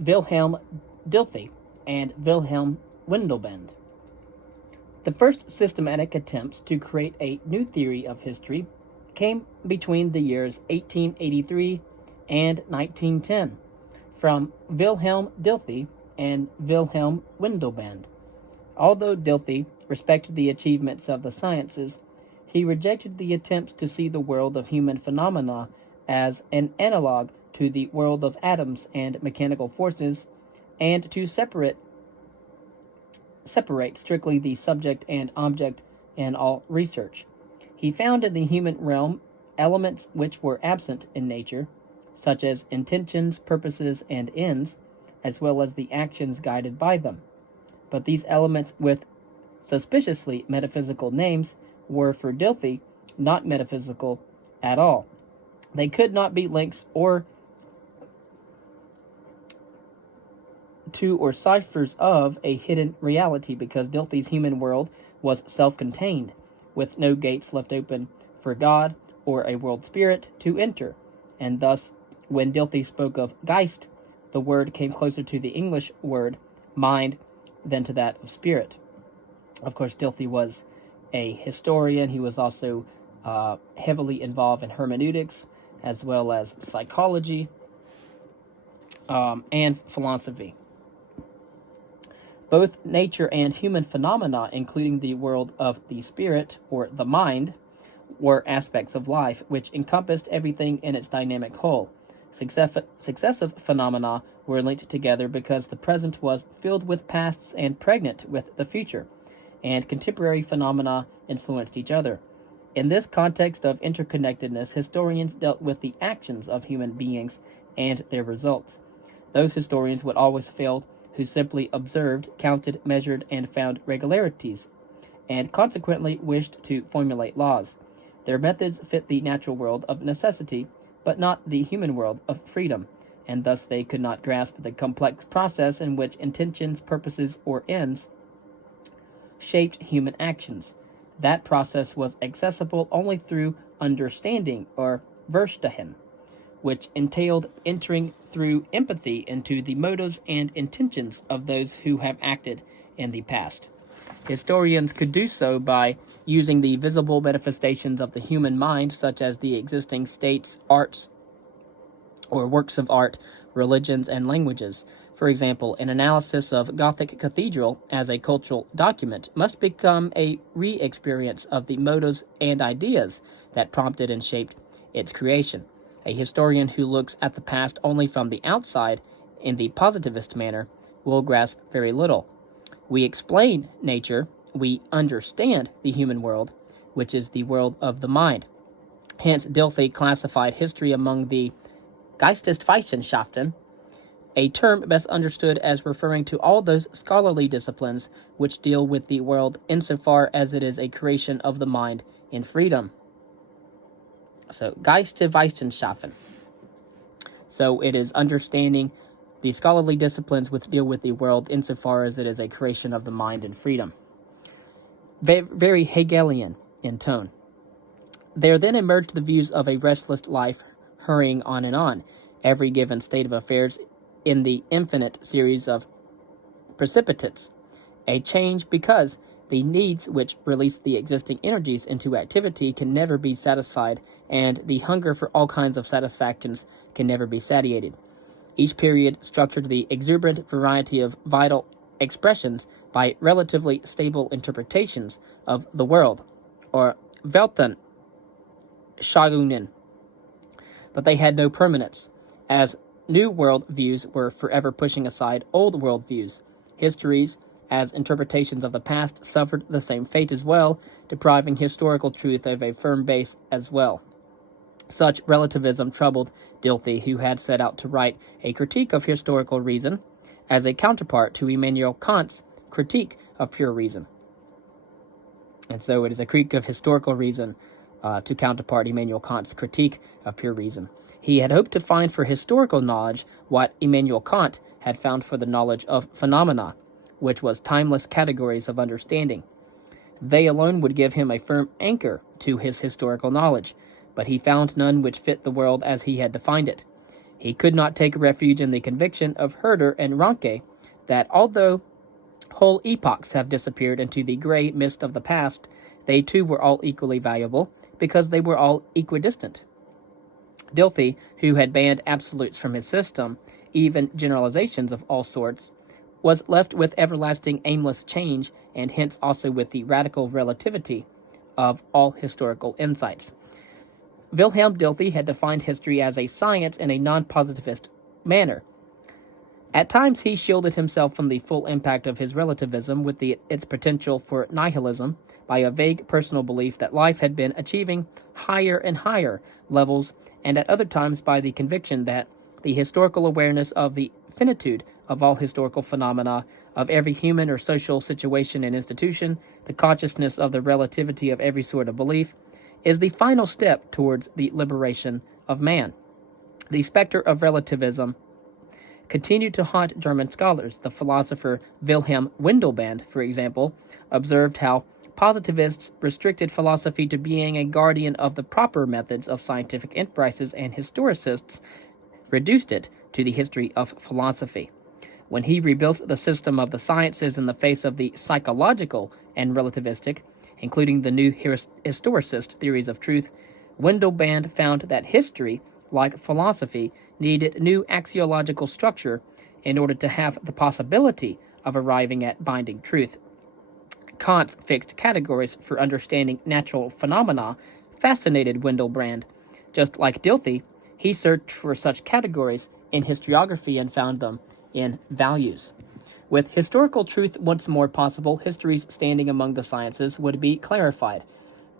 Wilhelm Dilthey and Wilhelm Windelband. The first systematic attempts to create a new theory of history came between the years 1883 and 1910 from Wilhelm Dilthey and Wilhelm Windelband. Although Dilthey respected the achievements of the sciences, he rejected the attempts to see the world of human phenomena as an analog to the world of atoms and mechanical forces, and to separate strictly the subject and object in all research. He found in the human realm elements which were absent in nature, such as intentions, purposes, and ends, as well as the actions guided by them. But these elements with suspiciously metaphysical names were for Dilthey not metaphysical at all. They could not be links or to or ciphers of a hidden reality, because Dilthey's human world was self-contained, with no gates left open for God or a world spirit to enter, and thus when Dilthey spoke of Geist, the word came closer to the English word mind than to that of spirit. Of course, Dilthey was a historian. He was also heavily involved in hermeneutics, as well as psychology and philosophy. Both nature and human phenomena, including the world of the spirit or the mind, were aspects of life which encompassed everything in its dynamic whole. Successive phenomena were linked together because the present was filled with pasts and pregnant with the future, and contemporary phenomena influenced each other. In this context of interconnectedness, historians dealt with the actions of human beings and their results. Those historians would always fail who simply observed, counted, measured, and found regularities, and consequently wished to formulate laws. Their methods fit the natural world of necessity, but not the human world of freedom, and thus they could not grasp the complex process in which intentions, purposes, or ends shaped human actions. That process was accessible only through understanding, or Verstehen, which entailed entering through empathy into the motives and intentions of those who have acted in the past. Historians could do so by using the visible manifestations of the human mind, such as the existing states, arts, or works of art, religions, and languages. For example, an analysis of Gothic cathedral as a cultural document must become a re-experience of the motives and ideas that prompted and shaped its creation. A historian who looks at the past only from the outside in the positivist manner will grasp very little. We explain nature, we understand the human world, which is the world of the mind. Hence, Dilthey classified history among the Geisteswissenschaften, a term best understood as referring to all those scholarly disciplines which deal with the world insofar as it is a creation of the mind in freedom. So, Geisteswissenschaften. So, it is understanding the scholarly disciplines which deal with the world insofar as it is a creation of the mind in freedom. Very Hegelian in tone. There then emerged the views of a restless life hurrying on and on, every given state of affairs in the infinite series of precipitates, a change because the needs which release the existing energies into activity can never be satisfied, and the hunger for all kinds of satisfactions can never be satiated. Each period structured the exuberant variety of vital expressions by relatively stable interpretations of the world, or Weltanschauungen, but they had no permanence, as new world views were forever pushing aside old world views. Histories, as interpretations of the past, suffered the same fate as well, depriving historical truth of a firm base as well. Such relativism troubled Dilthey, who had set out to write a critique of historical reason as a counterpart to Immanuel Kant's critique of pure reason. And so it is a critique of historical reason to counterpart Immanuel Kant's critique of pure reason. He had hoped to find for historical knowledge what Immanuel Kant had found for the knowledge of phenomena, which was timeless categories of understanding. They alone would give him a firm anchor to his historical knowledge, but he found none which fit the world as he had defined it. He could not take refuge in the conviction of Herder and Ranke that although whole epochs have disappeared into the gray mist of the past, they too were all equally valuable, because they were all equidistant. Dilthey, who had banned absolutes from his system, even generalizations of all sorts, was left with everlasting aimless change, and hence also with the radical relativity of all historical insights. Wilhelm Dilthey had defined history as a science in a non-positivist manner. At times he shielded himself from the full impact of his relativism with its potential for nihilism by a vague personal belief that life had been achieving higher and higher levels, and at other times by the conviction that the historical awareness of the finitude of all historical phenomena, of every human or social situation and institution, the consciousness of the relativity of every sort of belief, is the final step towards the liberation of man. The specter of relativism continued to haunt German scholars. The philosopher Wilhelm Windelband, for example, observed how positivists restricted philosophy to being a guardian of the proper methods of scientific enterprises, and historicists reduced it to the history of philosophy. When he rebuilt the system of the sciences in the face of the psychological and relativistic, including the new historicist theories of truth, Windelband found that history, like philosophy, needed new axiological structure in order to have the possibility of arriving at binding truth. Kant's fixed categories for understanding natural phenomena fascinated Windelband. Just like Dilthey, he searched for such categories in historiography and found them in values. With historical truth once more possible, history's standing among the sciences would be clarified.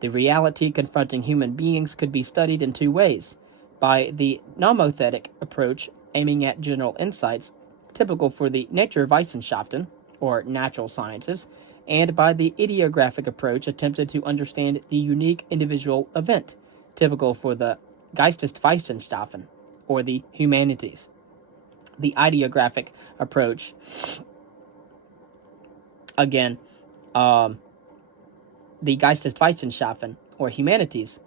The reality confronting human beings could be studied in two ways: by the nomothetic approach, aiming at general insights, typical for the Naturwissenschaften, or natural sciences, and by the ideographic approach, attempted to understand the unique individual event, typical for the Geisteswissenschaften, or the humanities. The ideographic approach, again, the Geisteswissenschaften, or humanities,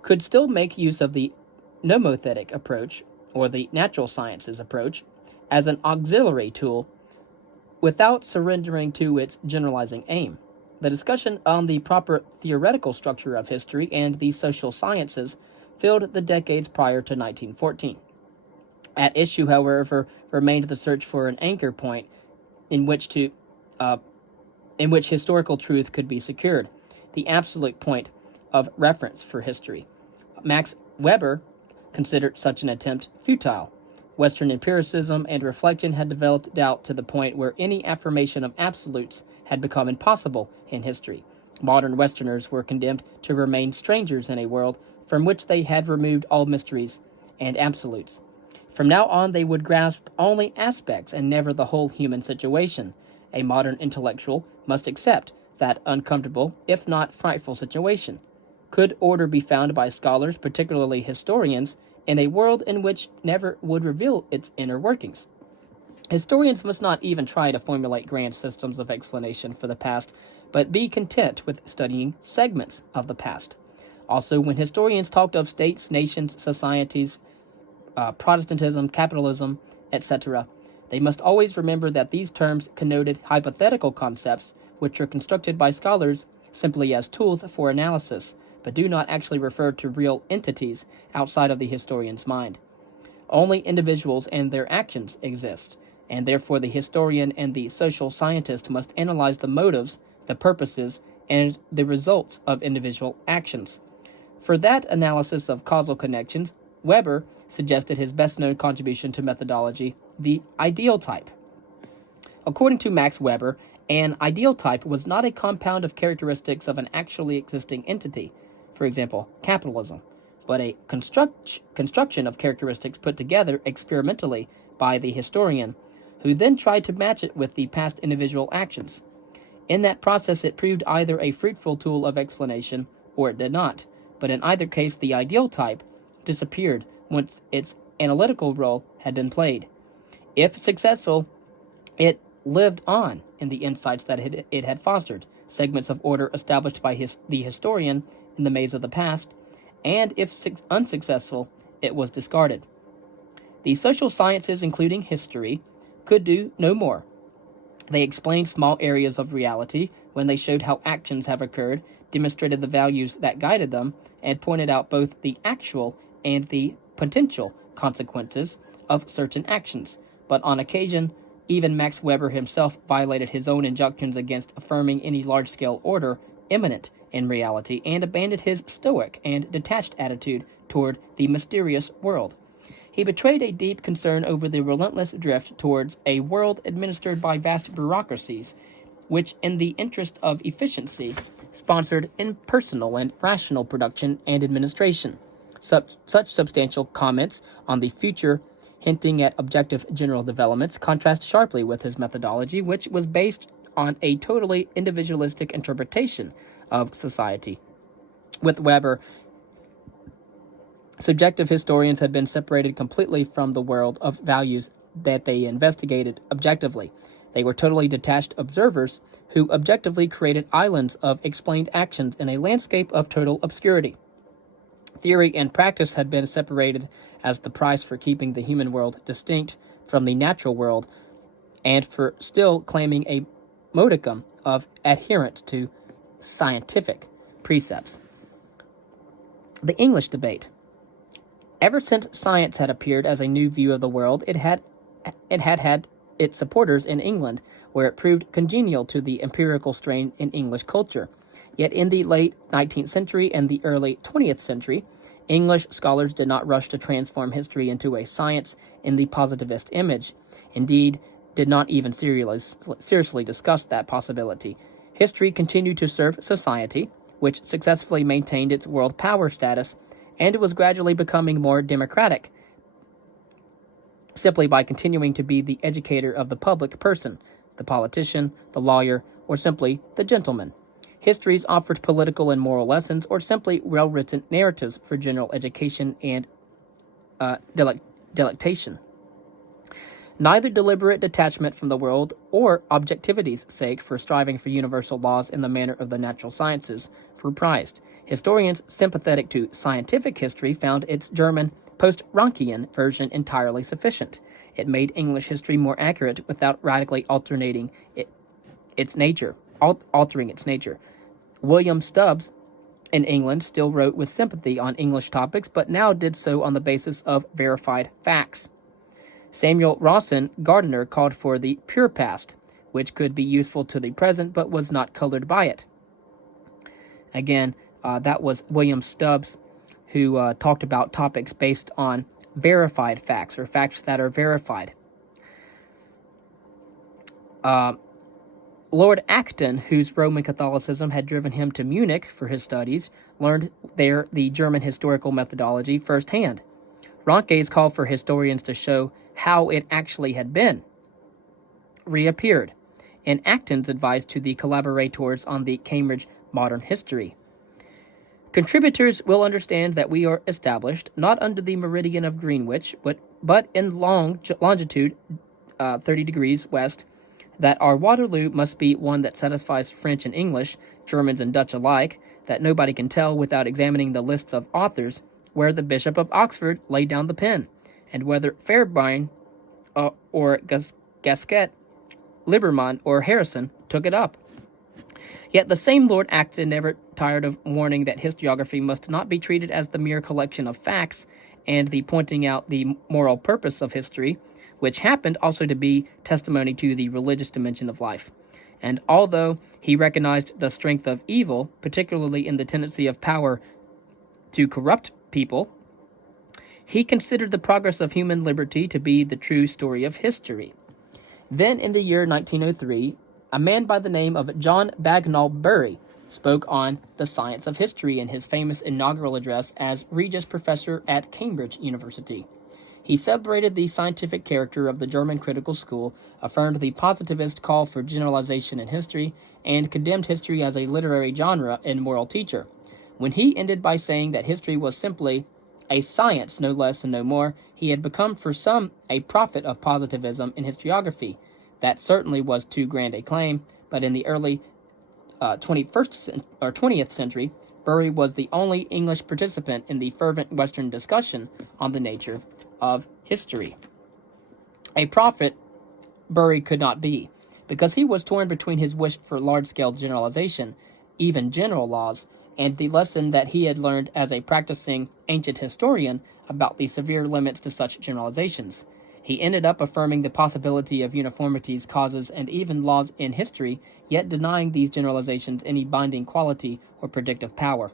could still make use of the nomothetic approach, or the natural sciences approach, as an auxiliary tool without surrendering to its generalizing aim. The discussion on the proper theoretical structure of history and the social sciences filled the decades prior to 1914. At issue, however, remained the search for an anchor point in which historical truth could be secured, the absolute point of reference for history. Max Weber considered such an attempt futile. Western empiricism and reflection had developed doubt to the point where any affirmation of absolutes had become impossible in history. Modern Westerners were condemned to remain strangers in a world from which they had removed all mysteries and absolutes. From now on, they would grasp only aspects and never the whole human situation. A modern intellectual must accept that uncomfortable, if not frightful, situation. Could order be found by scholars, particularly historians, in a world in which never would reveal its inner workings? Historians must not even try to formulate grand systems of explanation for the past, but be content with studying segments of the past. Also, when historians talked of states, nations, societies, Protestantism, capitalism, etc., they must always remember that these terms connoted hypothetical concepts which are constructed by scholars simply as tools for analysis, but do not actually refer to real entities outside of the historian's mind. Only individuals and their actions exist, and therefore the historian and the social scientist must analyze the motives, the purposes, and the results of individual actions. For that analysis of causal connections, Weber suggested his best-known contribution to methodology, the ideal type. According to Max Weber, an ideal type was not a compound of characteristics of an actually existing entity, for example, capitalism, but a construction of characteristics put together experimentally by the historian, who then tried to match it with the past individual actions. In that process, it proved either a fruitful tool of explanation or it did not, but in either case, the ideal type disappeared once its analytical role had been played. If successful, it lived on in the insights that it had fostered, segments of order established by the historian in the maze of the past, and if unsuccessful, it was discarded. The social sciences, including history, could do no more. They explained small areas of reality when they showed how actions have occurred, demonstrated the values that guided them, and pointed out both the actual and the potential consequences of certain actions. But on occasion, even Max Weber himself violated his own injunctions against affirming any large-scale order immanent in reality and abandoned his stoic and detached attitude toward the mysterious world. He betrayed a deep concern over the relentless drift towards a world administered by vast bureaucracies, which, in the interest of efficiency, sponsored impersonal and rational production and administration. Such substantial comments on the future, hinting at objective general developments, contrast sharply with his methodology, which was based on a totally individualistic interpretation of society. With Weber, subjective historians had been separated completely from the world of values that they investigated objectively. They were totally detached observers who objectively created islands of explained actions in a landscape of total obscurity. Theory and practice had been separated as the price for keeping the human world distinct from the natural world and for still claiming a modicum of adherence to scientific precepts. The English debate. Ever since science had appeared as a new view of the world, it had its supporters in England, where it proved congenial to the empirical strain in English culture. Yet in the late 19th century and the early 20th century, English scholars did not rush to transform history into a science in the positivist image. Indeed, did not even seriously discuss that possibility. History continued to serve society, which successfully maintained its world power status, and it was gradually becoming more democratic, simply by continuing to be the educator of the public person, the politician, the lawyer, or simply the gentleman. Histories offered political and moral lessons, or simply well-written narratives for general education and delectation. Neither deliberate detachment from the world or objectivity's sake for striving for universal laws in the manner of the natural sciences were prized. Historians sympathetic to scientific history found its German post-Rankian version entirely sufficient. It made English history more accurate without radically altering its nature. William Stubbs in England still wrote with sympathy on English topics, but now did so on the basis of verified facts. Samuel Rawson Gardiner called for the pure past, which could be useful to the present but was not colored by it. Again, that was William Stubbs, who talked about topics based on verified facts, or facts that are verified. Lord Acton, whose Roman Catholicism had driven him to Munich for his studies, learned there the German historical methodology firsthand. Ranke's call for historians to show how it actually had been reappeared, and Acton's advice to the collaborators on the Cambridge Modern History. Contributors will understand that we are established not under the meridian of Greenwich, but in longitude 30 degrees west, that our Waterloo must be one that satisfies French and English, Germans and Dutch alike, that nobody can tell without examining the lists of authors where the Bishop of Oxford laid down the pen, and whether Fairbairn or Gasquet, Liberman or Harrison took it up. Yet the same Lord Acton never tired of warning that historiography must not be treated as the mere collection of facts and the pointing out the moral purpose of history, which happened also to be testimony to the religious dimension of life. And although he recognized the strength of evil, particularly in the tendency of power to corrupt people, he considered the progress of human liberty to be the true story of history. Then, in the year 1903, a man by the name of John Bagnall Bury spoke on the science of history in his famous inaugural address as Regius Professor at Cambridge University. He celebrated the scientific character of the German critical school, affirmed the positivist call for generalization in history, and condemned history as a literary genre and moral teacher. When he ended by saying that history was simply a science, no less and no more, he had become for some a prophet of positivism in historiography. That certainly was too grand a claim, but in the early 20th century, Bury was the only English participant in the fervent Western discussion on the nature of history. A prophet Bury could not be, because he was torn between his wish for large-scale generalization, even general laws, and the lesson that he had learned as a practicing ancient historian about the severe limits to such generalizations. He ended up affirming the possibility of uniformities, causes, and even laws in history, yet denying these generalizations any binding quality or predictive power.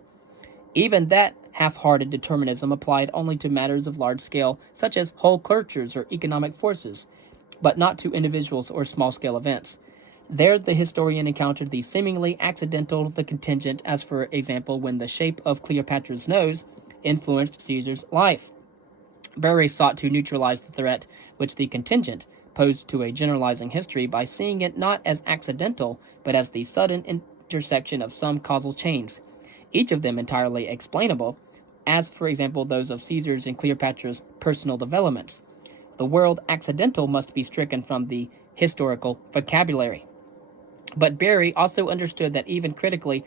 Even that half-hearted determinism applied only to matters of large scale, such as whole cultures or economic forces, but not to individuals or small-scale events. There the historian encountered the seemingly accidental, the contingent, as for example when the shape of Cleopatra's nose influenced Caesar's life. Bury sought to neutralize the threat which the contingent posed to a generalizing history by seeing it not as accidental, but as the sudden intersection of some causal chains, each of them entirely explainable, as for example those of Caesar's and Cleopatra's personal developments. The word accidental must be stricken from the historical vocabulary. But Bury also understood that even critically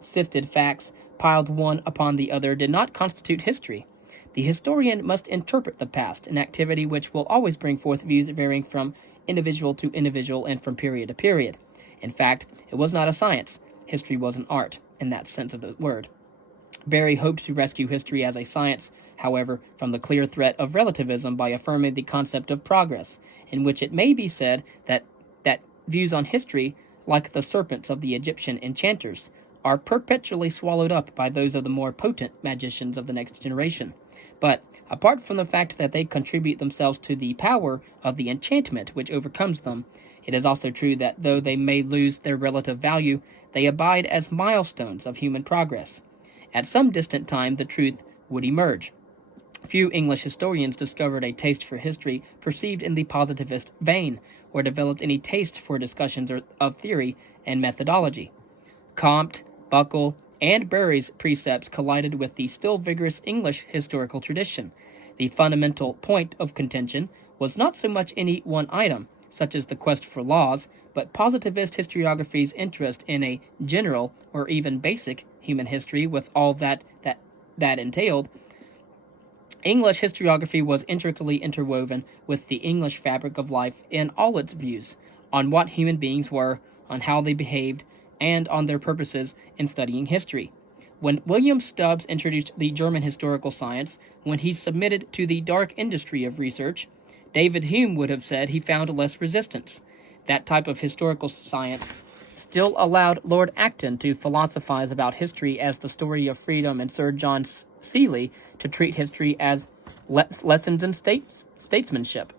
sifted facts piled one upon the other did not constitute history. The historian must interpret the past, an activity which will always bring forth views varying from individual to individual and from period to period. In fact, it was not a science. History was an art, in that sense of the word. Bury hoped to rescue history as a science, however, from the clear threat of relativism by affirming the concept of progress, in which it may be said that views on history, like the serpents of the Egyptian enchanters, are perpetually swallowed up by those of the more potent magicians of the next generation. But, apart from the fact that they contribute themselves to the power of the enchantment which overcomes them, it is also true that though they may lose their relative value, they abide as milestones of human progress. At some distant time the truth would emerge. Few English historians discovered a taste for history perceived in the positivist vein, or developed any taste for discussions of theory and methodology. Comte, Buckle, and Bury's precepts collided with the still vigorous English historical tradition. The fundamental point of contention was not so much any one item, such as the quest for laws, but positivist historiography's interest in a general or even basic human history with all that entailed. English historiography was intricately interwoven with the English fabric of life in all its views, on what human beings were, on how they behaved, and on their purposes in studying history. When William Stubbs introduced the German historical science, when he submitted to the dark industry of research, David Hume would have said he found less resistance. That type of historical science still allowed Lord Acton to philosophize about history as the story of freedom and Sir John Seeley to treat history as lessons in statesmanship.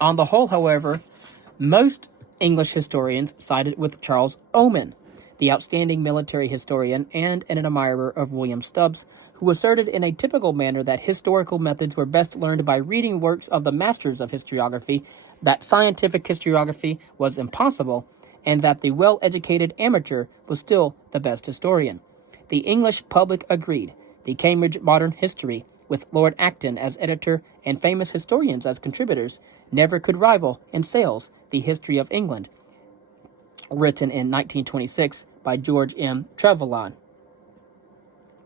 On the whole, however, most English historians sided with Charles Oman, the outstanding military historian and an admirer of William Stubbs, who asserted in a typical manner that historical methods were best learned by reading works of the masters of historiography, that scientific historiography was impossible, and that the well-educated amateur was still the best historian. The English public agreed. The Cambridge Modern History, with Lord Acton as editor and famous historians as contributors, never could rival in sales the History of England, written in 1926 by George M. Trevelyan.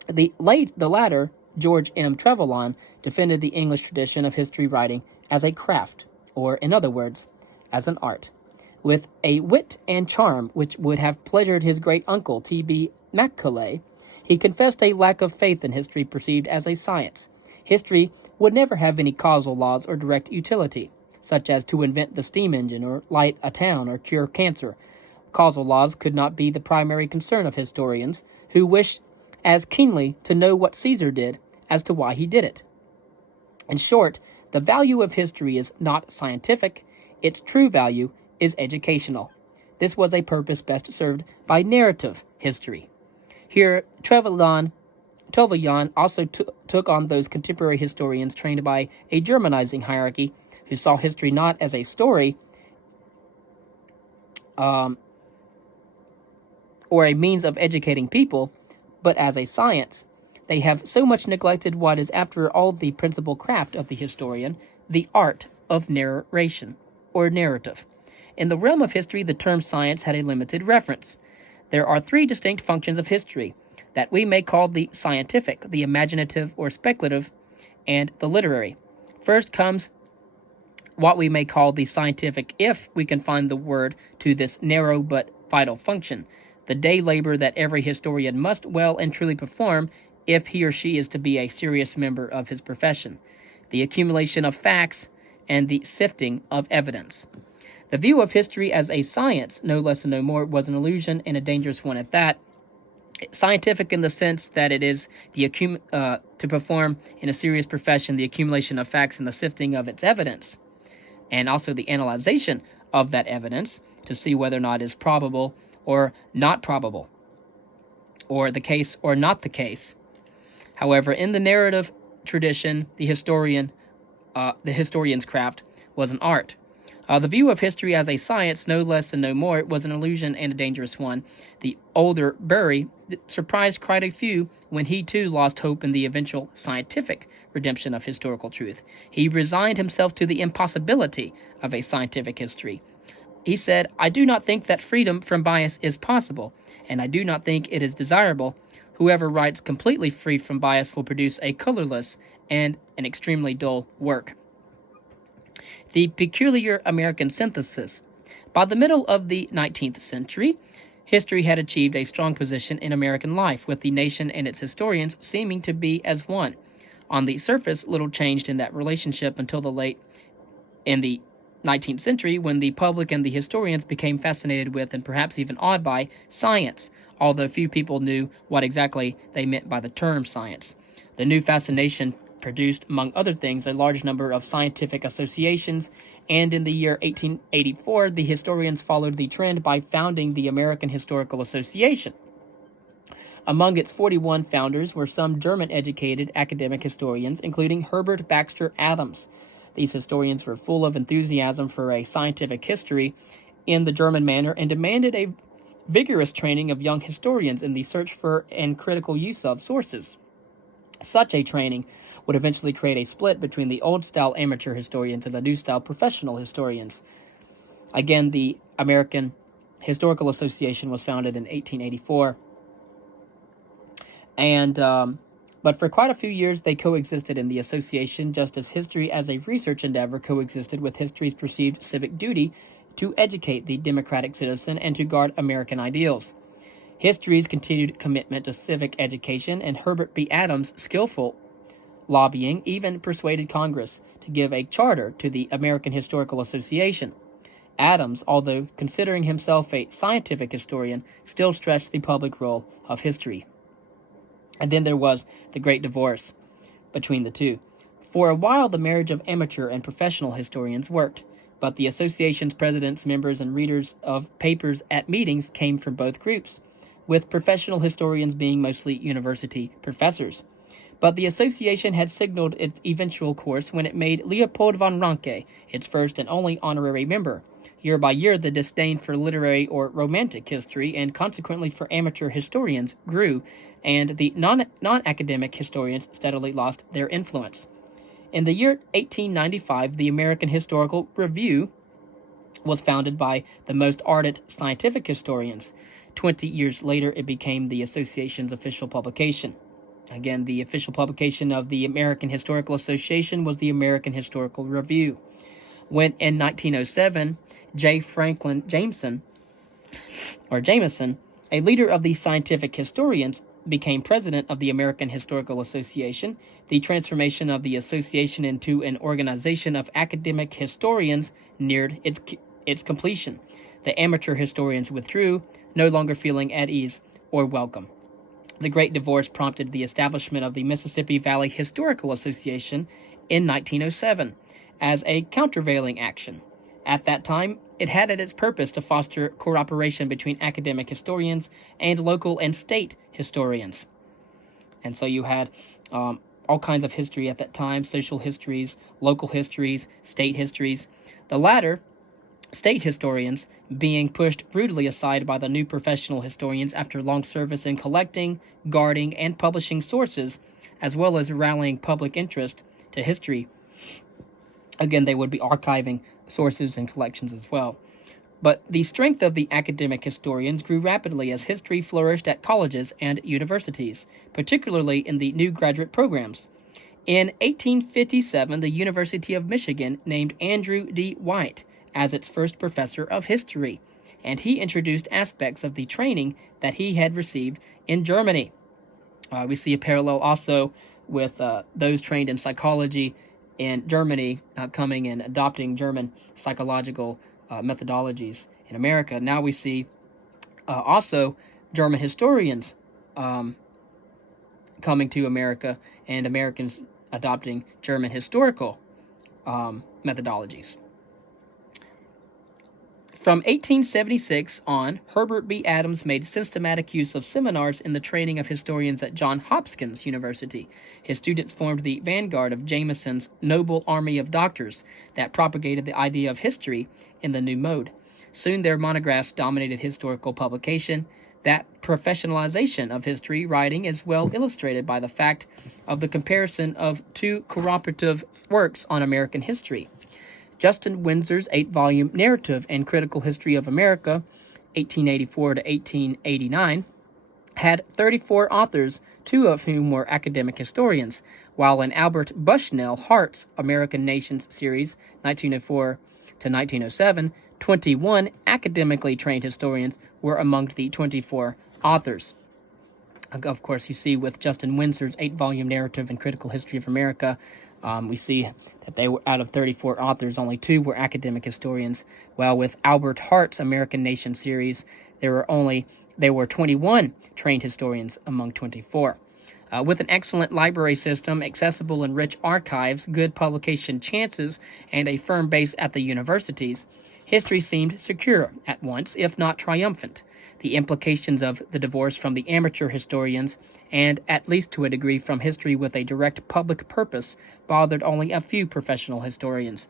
The latter, George M. Trevelyan, defended the English tradition of history writing as a craft, or, in other words, as an art, with a wit and charm which would have pleasured his great-uncle T.B. Macaulay. He confessed a lack of faith in history perceived as a science. History would never have any causal laws or direct utility, such as to invent the steam engine or light a town or cure cancer. Causal laws could not be the primary concern of historians, who wish as keenly to know what Caesar did as to why he did it. In short, the value of history is not scientific, its true value is educational. This was a purpose best served by narrative history. Here, Trevelyan also took on those contemporary historians trained by a Germanizing hierarchy who saw history not as a story or a means of educating people, but as a science. They have so much neglected what is, after all, the principal craft of the historian, the art of narration, or narrative. In the realm of history, the term science had a limited reference. There are three distinct functions of history that we may call the scientific, the imaginative or speculative, and the literary. First comes what we may call the scientific, if we can find the word to this narrow but vital function, the day labor that every historian must well and truly perform if he or she is to be a serious member of his profession, the accumulation of facts and the sifting of evidence. The view of history as a science, no less and no more, was an illusion, and a dangerous one at that. Scientific in the sense that it is the to perform in a serious profession the accumulation of facts and the sifting of its evidence, and also the analyzation of that evidence to see whether or not it is probable or not probable, or the case or not the case. However, in the narrative tradition, the historian's craft was an art. The view of history as a science, no less and no more, was an illusion and a dangerous one. The older Bury surprised quite a few when he too lost hope in the eventual scientific redemption of historical truth. He resigned himself to the impossibility of a scientific history. He said, "I do not think that freedom from bias is possible, and I do not think it is desirable. Whoever writes completely free from bias will produce a colorless and an extremely dull work." The peculiar American synthesis. By the middle of the 19th century, history had achieved a strong position in American life, with the nation and its historians seeming to be as one. On the surface, little changed in that relationship until in the 19th century, when the public and the historians became fascinated with, and perhaps even awed by, science, although few people knew what exactly they meant by the term science. The new fascination produced, among other things, a large number of scientific associations, and in the year 1884, the historians followed the trend by founding the American Historical Association. Among its 41 founders were some German-educated academic historians, including Herbert Baxter Adams. These historians were full of enthusiasm for a scientific history in the German manner and demanded a vigorous training of young historians in the search for and critical use of sources. Such a training would eventually create a split between the old-style amateur historians and the new-style professional historians. Again, the American Historical Association was founded in 1884. But for quite a few years, they coexisted in the association, just as history as a research endeavor coexisted with history's perceived civic duty to educate the democratic citizen and to guard American ideals. History's continued commitment to civic education and Herbert B. Adams' skillful lobbying even persuaded Congress to give a charter to the American Historical Association. Adams, although considering himself a scientific historian, still stretched the public role of history. And then there was the great divorce between the two. For a while, the marriage of amateur and professional historians worked, but the association's presidents, members, and readers of papers at meetings came from both groups, with professional historians being mostly university professors. But the association had signaled its eventual course when it made Leopold von Ranke its first and only honorary member. Year by year, the disdain for literary or romantic history, and consequently for amateur historians, grew, and the non-academic historians steadily lost their influence. In the year 1895, the American Historical Review was founded by the most ardent scientific historians. 20 years later, it became the association's official publication. Again, the official publication of the American Historical Association was the American Historical Review. When in 1907, J. Franklin Jameson, a leader of the scientific historians, became president of the American Historical Association, the transformation of the association into an organization of academic historians neared its completion. The amateur historians withdrew, no longer feeling at ease or welcome. The Great Divorce prompted the establishment of the Mississippi Valley Historical Association in 1907 as a countervailing action. At that time, it had at its purpose to foster cooperation between academic historians and local and state historians. And so you had all kinds of history at that time: social histories, local histories, state histories. The latter, state historians, being pushed brutally aside by the new professional historians after long service in collecting, guarding, and publishing sources, as well as rallying public interest to history. Again, they would be archiving sources and collections as well. But the strength of the academic historians grew rapidly as history flourished at colleges and universities, particularly in the new graduate programs. In 1857, the University of Michigan named Andrew D. White as its first professor of history, and he introduced aspects of the training that he had received in Germany. We see a parallel also with those trained in psychology in Germany coming and adopting German psychological methodologies in America. Now we see also German historians coming to America and Americans adopting German historical methodologies. From 1876 on, Herbert B. Adams made systematic use of seminars in the training of historians at Johns Hopkins University. His students formed the vanguard of Jameson's noble army of doctors that propagated the idea of history in the new mode. Soon their monographs dominated historical publication. That professionalization of history writing is well illustrated by the fact of the comparison of two corroborative works on American history. Justin Windsor's 8-volume Narrative and Critical History of America, 1884 to 1889, had 34 authors, 2 of whom were academic historians, while in Albert Bushnell Hart's American Nations series, 1904 to 1907, 21 academically trained historians were among the 24 authors. Of course, you see with Justin Windsor's 8-volume Narrative and Critical History of America, we see that they were out of 34 authors, only 2 were academic historians, while with Albert Hart's American Nation series, there were 21 trained historians among 24. With an excellent library system, accessible and rich archives, good publication chances, and a firm base at the universities, history seemed secure at once, if not triumphant. The implications of the divorce from the amateur historians, and at least to a degree from history with a direct public purpose, bothered only a few professional historians.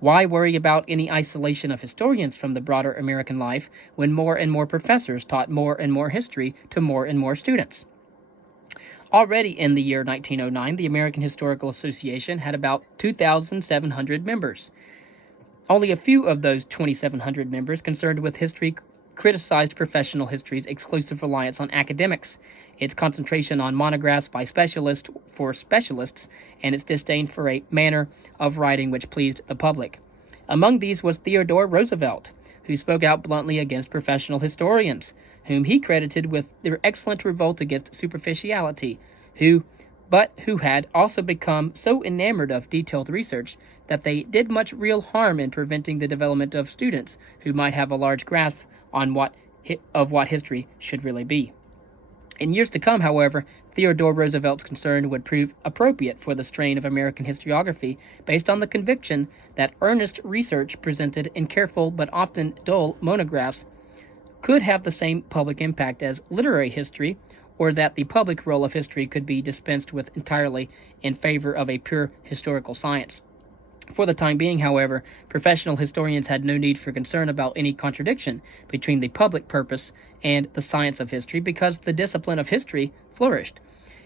Why worry about any isolation of historians from the broader American life when more and more professors taught more and more history to more and more students? Already in the year 1909, the American Historical Association had about 2,700 members. Only a few of those 2,700 members concerned with history criticized professional history's exclusive reliance on academics, its concentration on monographs by specialists for specialists, and its disdain for a manner of writing which pleased the public. Among these was Theodore Roosevelt, who spoke out bluntly against professional historians, whom he credited with their excellent revolt against superficiality, who had also become so enamored of detailed research that they did much real harm in preventing the development of students who might have a large grasp on what history should really be. In years to come, however, Theodore Roosevelt's concern would prove appropriate for the strain of American historiography based on the conviction that earnest research presented in careful but often dull monographs could have the same public impact as literary history, or that the public role of history could be dispensed with entirely in favor of a pure historical science. For the time being, however, professional historians had no need for concern about any contradiction between the public purpose and the science of history because the discipline of history flourished.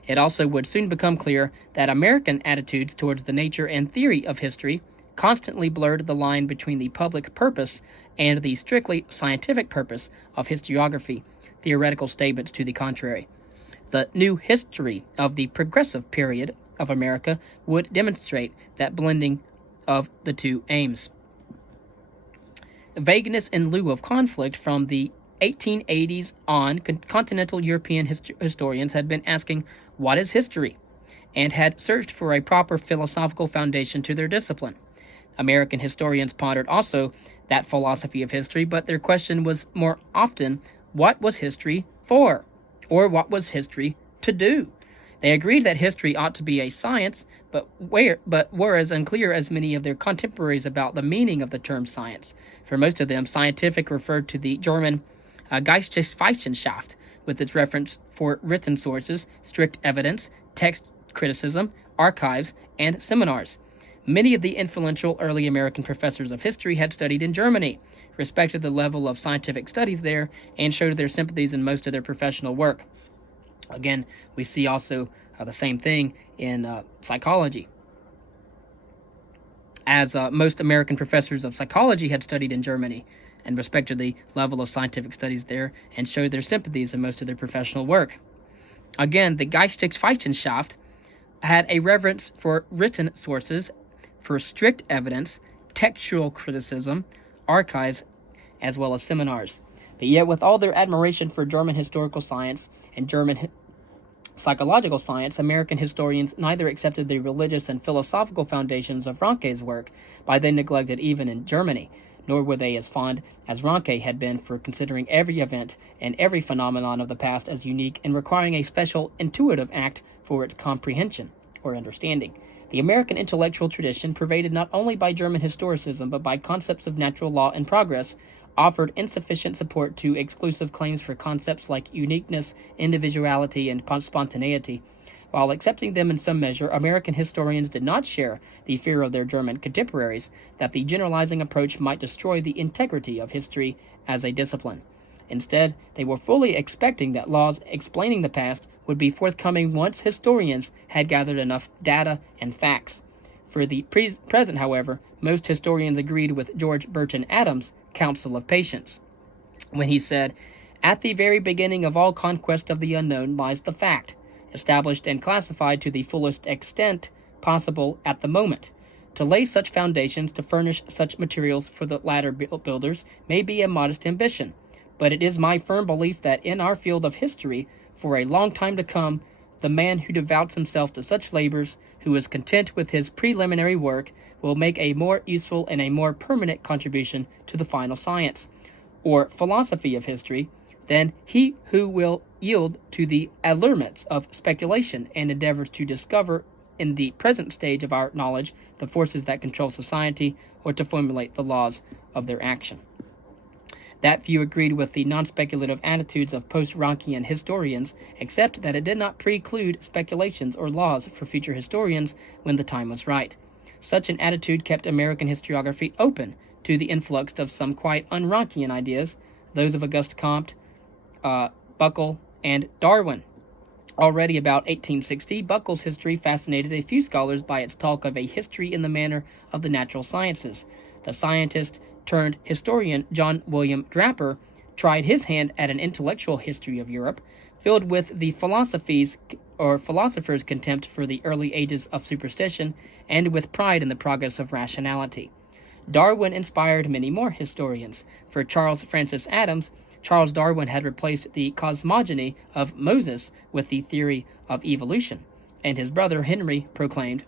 It also would soon become clear that American attitudes towards the nature and theory of history constantly blurred the line between the public purpose and the strictly scientific purpose of historiography, theoretical statements to the contrary. The new history of the progressive period of America would demonstrate that blending of the two aims. Vagueness in lieu of conflict. From the 1880s on, continental European historians had been asking, "What is history?" and had searched for a proper philosophical foundation to their discipline. American historians pondered also that philosophy of history, but their question was more often, what was history for? Or what was history to do? They agreed that history ought to be a science, but were as unclear as many of their contemporaries about the meaning of the term science. For most of them, scientific referred to the German Geisteswissenschaft, with its reference for written sources, strict evidence, text criticism, archives, and seminars. Many of the influential early American professors of history had studied in Germany, respected the level of scientific studies there, and showed their sympathies in most of their professional work. Again, we see also the same thing in psychology. As most American professors of psychology had studied in Germany and respected the level of scientific studies there and showed their sympathies in most of their professional work. Again, the Geisteswissenschaft had a reverence for written sources, for strict evidence, textual criticism, archives, as well as seminars. But yet, with all their admiration for German historical science and German psychological science, American historians neither accepted the religious and philosophical foundations of Ranke's work, by they neglected even in Germany, nor were they as fond as Ranke had been for considering every event and every phenomenon of the past as unique and requiring a special intuitive act for its comprehension or understanding. The American intellectual tradition, pervaded not only by German historicism but by concepts of natural law and progress, offered insufficient support to exclusive claims for concepts like uniqueness, individuality, and spontaneity. While accepting them in some measure, American historians did not share the fear of their German contemporaries that the generalizing approach might destroy the integrity of history as a discipline. Instead, they were fully expecting that laws explaining the past would be forthcoming once historians had gathered enough data and facts. For the present, however, most historians agreed with George Burton Adams' Council of Patience, when he said, "At the very beginning of all conquest of the unknown lies the fact, established and classified to the fullest extent possible at the moment. To lay such foundations, to furnish such materials for the latter builders, may be a modest ambition, but it is my firm belief that in our field of history, for a long time to come, the man who devotes himself to such labors, who is content with his preliminary work, will make a more useful and a more permanent contribution to the final science, or philosophy of history, than he who will yield to the allurements of speculation and endeavors to discover in the present stage of our knowledge the forces that control society, or to formulate the laws of their action." That view agreed with the non-speculative attitudes of post-Rankian historians, except that it did not preclude speculations or laws for future historians when the time was right. Such an attitude kept American historiography open to the influx of some quite un-Rankian ideas, those of Auguste Comte, Buckle, and Darwin. Already about 1860, Buckle's history fascinated a few scholars by its talk of a history in the manner of the natural sciences. The scientist turned historian John William Draper tried his hand at an intellectual history of Europe, filled with the philosophers' contempt for the early ages of superstition, and with pride in the progress of rationality. Darwin inspired many more historians. For Charles Francis Adams, Charles Darwin had replaced the cosmogony of Moses with the theory of evolution, and his brother Henry proclaimed,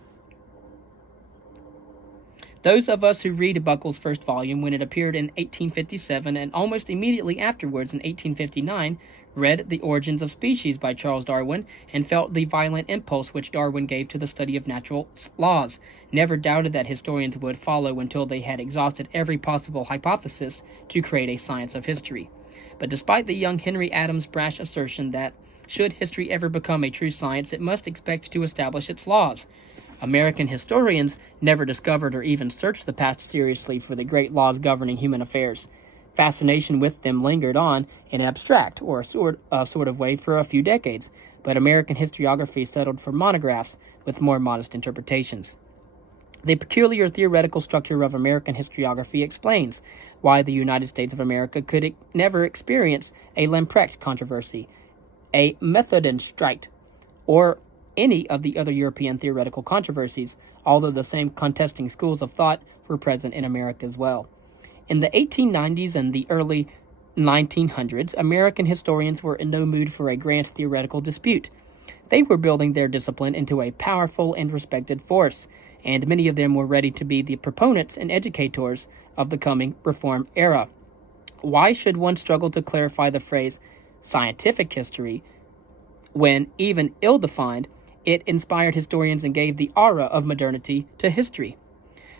"Those of us who read Buckle's first volume when it appeared in 1857 and almost immediately afterwards in 1859 read The Origins of Species by Charles Darwin and felt the violent impulse which Darwin gave to the study of natural laws, never doubted that historians would follow until they had exhausted every possible hypothesis to create a science of history. But despite the young Henry Adams' brash assertion that, should history ever become a true science, it must expect to establish its laws, American historians never discovered or even searched the past seriously for the great laws governing human affairs. Fascination with them lingered on in an abstract or sort of way for a few decades, but American historiography settled for monographs with more modest interpretations. The peculiar theoretical structure of American historiography explains why the United States of America could never experience a Lamprecht controversy, a Methodenstreit, or any of the other European theoretical controversies, although the same contesting schools of thought were present in America as well. In the 1890s and the early 1900s, American historians were in no mood for a grand theoretical dispute. They were building their discipline into a powerful and respected force, and many of them were ready to be the proponents and educators of the coming Reform era. Why should one struggle to clarify the phrase scientific history when, even ill-defined, it inspired historians and gave the aura of modernity to history?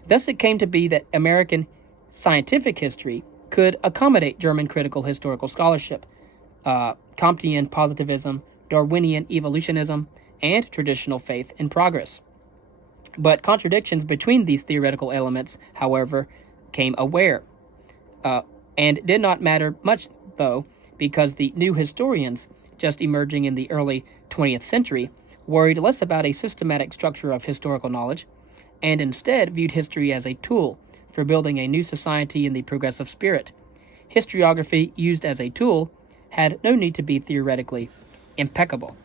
Thus it came to be that American scientific history could accommodate German critical historical scholarship, Comtean positivism, Darwinian evolutionism, and traditional faith in progress. But contradictions between these theoretical elements, however, came aware, and did not matter much, though, because the new historians, just emerging in the early 20th century, worried less about a systematic structure of historical knowledge, and instead viewed history as a tool for building a new society in the progressive spirit. Historiography, used as a tool, had no need to be theoretically impeccable.